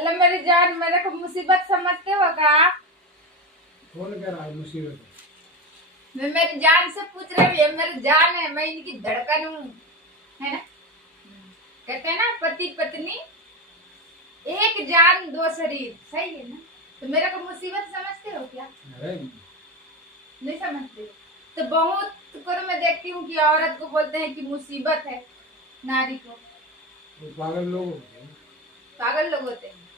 Hello मेरी जान, मेरे को मुसीबत समझते हो का? कौन कह रहा है मुसीबत? मैं मेरी जान से पूछ रही हूँ, ये मेरी जान है, मैं इनकी धड़कन हूँ, है ना? कहते हैं ना, पति पत्नी एक जान दो शरीर, सही है ना? तो मेरे को मुसीबत समझते हो क्या? अरे नहीं समझते। तो बहुत को मैं देखती हूँ कि औरत को बोलते हैं कि मुसीबत है, नारी को। वो पागल लोग होते हैं। पागल लोग होते हैं।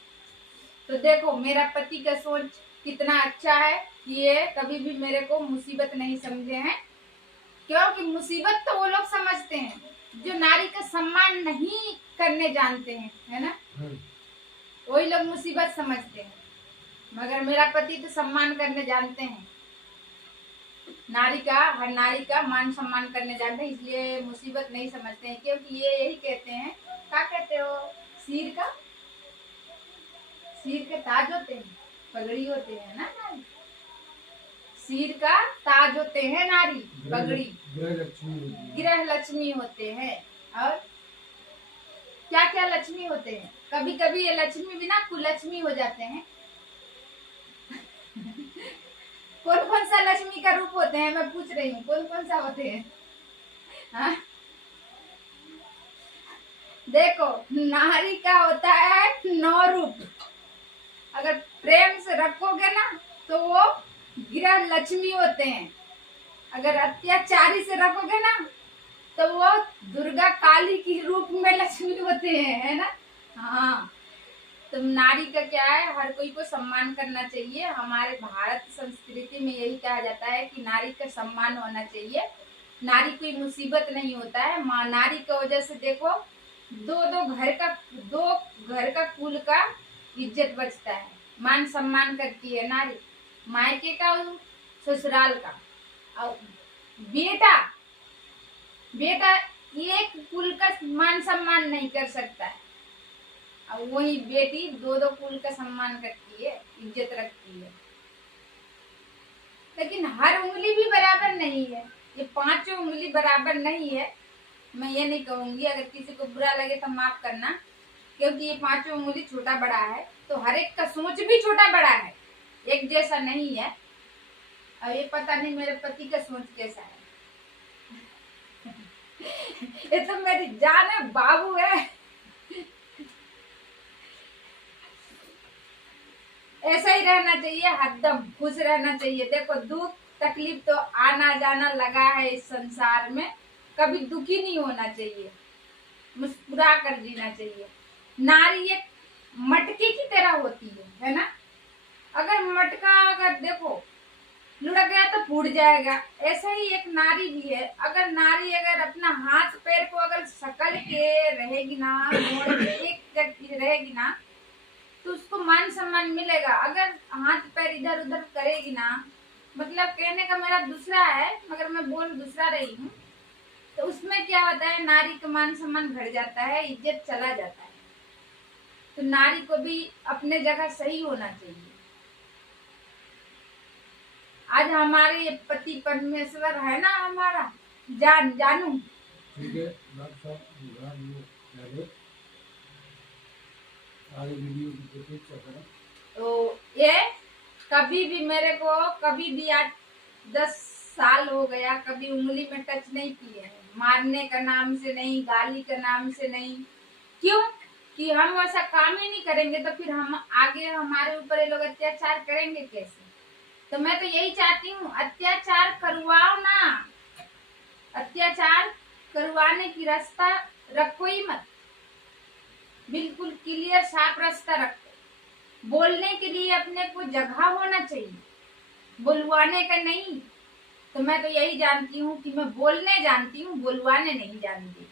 तो देखो मेरा पति का सोच कितना अच्छा है कि ये कभी भी मेरे को मुसीबत नहीं समझे हैं, क्योंकि मुसीबत तो वो लोग समझते हैं जो नारी का सम्मान नहीं करने जानते हैं, है ना? वही लोग मुसीबत समझते हैं, मगर मेरा पति तो सम्मान करने जानते हैं, नारी का, हर नारी का मान सम्मान करने जानते हैं, इसलिए मुसीबत नहीं समझते हैं। क्योंकि ये यही कहते हैं, क्या कहते हो, सिर के ताज होते हैं, पगड़ी होते हैं ना नारी, सिर का ताज होते हैं नारी, पगड़ी गृह लक्ष्मी होते हैं। और क्या क्या लक्ष्मी होते हैं, कभी कभी ये लक्ष्मी भी ना कुलक्ष्मी हो जाते हैं। कौन कौन सा लक्ष्मी का रूप होते हैं, मैं पूछ रही हूँ, कौन कौन सा होते हैं? हाँ? देखो, नारी का होता है 9 रूप। अगर प्रेम से रखोगे ना तो वो गृह लक्ष्मी होते हैं, अगर अत्याचारी से रखोगे ना तो वो दुर्गा काली की रूप में लक्ष्मी होते हैं, है ना? हाँ। तो नारी का क्या है, हर कोई को सम्मान करना चाहिए। हमारे भारत संस्कृति में यही कहा जाता है कि नारी का सम्मान होना चाहिए, नारी कोई मुसीबत नहीं होता है। माँ नारी की वजह से देखो दो घर का कुल का इज्जत बचता है, मान सम्मान करती है नारी, मायके का और ससुराल का। और बेटा एक कुल का मान सम्मान नहीं कर सकता है, और वही बेटी दो कुल का सम्मान करती है, इज्जत रखती है। लेकिन हर उंगली भी बराबर नहीं है, ये 5 उंगली बराबर नहीं है। मैं ये नहीं कहूंगी, अगर किसी को बुरा लगे तो माफ करना, क्योंकि ये 5 उंगली छोटा बड़ा है, तो हर एक का सोच भी छोटा बड़ा है, एक जैसा नहीं है। और ये पता नहीं मेरे पति का सोच कैसा है। ये तो मेरी जान है, बाबू है। ऐसा ही रहना चाहिए, हरदम खुश रहना चाहिए। देखो दुख तकलीफ तो आना जाना लगा है इस संसार में, कभी दुखी नहीं होना चाहिए, मुस्कुरा कर जीना चाहिए। नारी एक मटके की तरह होती है ना? अगर मटका अगर देखो लुढ़क गया तो फूट जाएगा, ऐसा ही एक नारी भी है। अगर नारी अगर अपना हाथ पैर को अगर सकल के रहेगी ना, मोड़ के एक जगह रहेगी ना, तो उसको मान सम्मान मिलेगा। अगर हाथ पैर इधर उधर करेगी ना, मतलब कहने का मेरा दूसरा है, मगर मैं बोल दूसरा रही हूँ, तो उसमें क्या होता है, नारी का मान सम्मान घट जाता है, इज्जत चला जाता है। तो नारी को भी अपने जगह सही होना चाहिए। आज हमारे ये पति परमेश्वर है ना, हमारा जानू, ठीक है, आगे वीडियो की प्रतीक्षा करें। तो ये कभी भी मेरे को कभी भी आज 10 साल हो गया, कभी उंगली में टच नहीं की है, मारने का नाम से नहीं, गाली का नाम से नहीं। क्यों? कि हम ऐसा काम ही नहीं करेंगे तो फिर हम आगे हमारे ऊपर ये लोग अत्याचार करेंगे कैसे? तो मैं तो यही चाहती हूँ, अत्याचार करवाओ ना, अत्याचार करवाने की रास्ता रखो ही मत, बिल्कुल क्लियर साफ रास्ता रखो। बोलने के लिए अपने को जगह होना चाहिए, बुलवाने का नहीं। तो मैं तो यही जानती हूँ कि मैं बोलने जानती हूँ, बुलवाने नहीं जानती।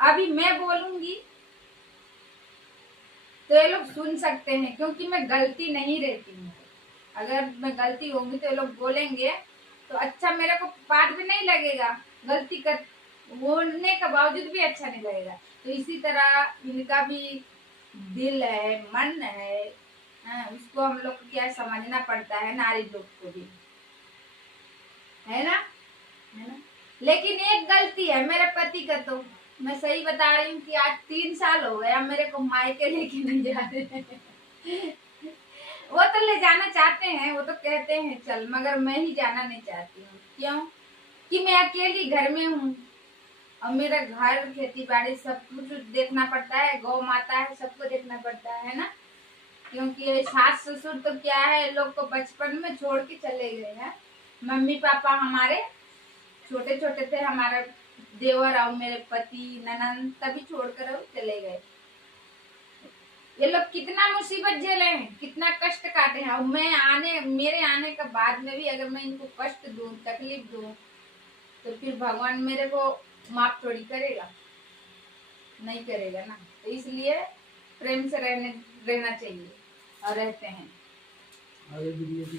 अभी मैं बोलूंगी तो ये लोग सुन सकते हैं, क्योंकि मैं गलती नहीं रहती हूँ। अगर मैं गलती होंगी तो ये लोग बोलेंगे तो अच्छा, मेरे को पाठ भी नहीं लगेगा, गलती कर बोलने का बावजूद भी अच्छा नहीं लगेगा। तो इसी तरह इनका भी दिल है, मन है, उसको हम लोग को क्या समझना पड़ता है, नारी लोग को भी, है ना? लेकिन एक गलती है मेरे पति का, तो मैं सही बता रही हूँ कि आज 3 साल हो गया मेरे को मायके लेके नहीं जा रहे हैं। वो तो ले जाना चाहते हैं, वो तो कहते हैं चल, मगर मैं ही जाना नहीं चाहती हूँ। क्यों? कि मैं अकेली घर में हूँ और मेरा घर, खेती बाड़ी सब कुछ देखना पड़ता है, गौ माता है, सबको देखना पड़ता है ना। क्योंकि ये सास ससुर तो क्या है, लोग को बचपन में छोड़ के चले गए हैं। मम्मी पापा हमारे छोटे छोटे थे, हमारा देवर और मेरे पति ननद तभी छोड़कर वो चले गए। ये लोग कितना मुसीबत झेले हैं, कितना कष्ट काटे हैं, और मेरे आने के बाद में भी अगर मैं इनको कष्ट दूं, तकलीफ दूं, तो फिर भगवान मेरे को माफ थोड़ी करेगा, नहीं करेगा ना। तो इसलिए प्रेम से रहना चाहिए और रहते हैं। आगे वीडियो की